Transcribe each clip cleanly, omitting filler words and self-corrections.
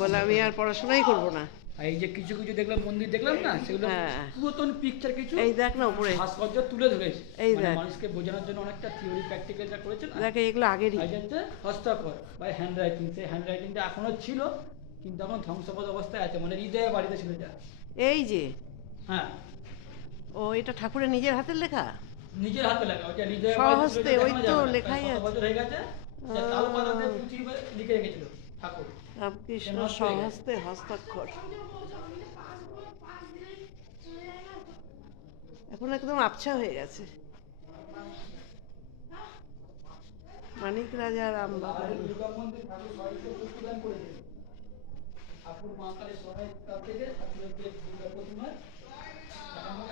বলে আমি আর পড়াশোনাই করবো না। আর এই যে কিছু কিছু দেখলাম মন্দির দেখলাম না, সেগুলো পুরাতন পিকচার কিছু এই দেখ না উপরে ভাস্কর্য তুলে ধরেছে, এই মানে দেখ মানুষকে বোঝানোর জন্য অনেকটা থিওরি প্র্যাকটিক্যাল যা করেছে না। দেখ এগুলো আগেরই। এটা হচ্ছে হস্তক্ষর বা হ্যান্ড রাইটিং, সেই হ্যান্ড রাইটিংটা এখনো ছিল কিন্তু এখন ধ্বংসপদ অবস্থায় আছে, মানে হৃদয়ে বাড়িতে ছিল যা। এই যে হ্যাঁ, ও এটা ঠাকুরের নিজের হাতের লেখা, নিজের হাতে লেখা, ওটা হৃদয়ে স্বহস্তে, ওই তো লেখাই আছে। বছর হয়ে গেছে, তাল পাতাতে পুঁথি লিখে রেখেছিল ঠাকুর রামকৃষ্ণ স্বহস্তে হস্তাক্ষর। এখন একদম আবছা হয়ে গেছে। মানিক রাজা রামবাবু দুর্গা মন্দির ঠাকুর সবাইকে প্রদান করেছিল। ঠাকুর মা কালী সবাই তার থেকে ঠাকুরের যে দুর্গা প্রতিমা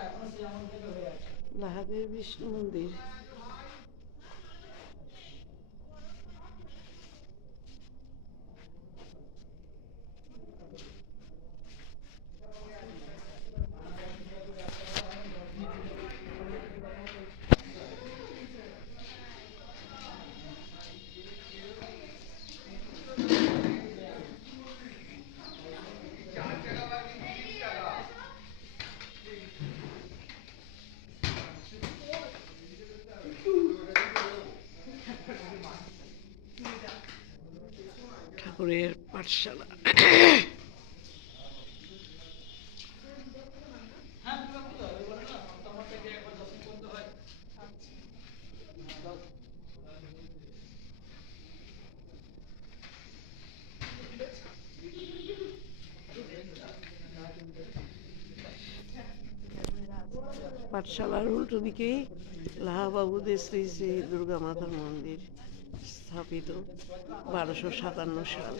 এখনো সেই আমল থেকে হয়ে আছে। লাহাদের বিষ্ণু মন্দির। ঠাকুরের পাঠশালা। পাঠশালার উল্টো দিকেই লাহাবাবুদের শ্রী শ্রী দুর্গা মাতার মন্দির স্থাপিত 1257 সাল।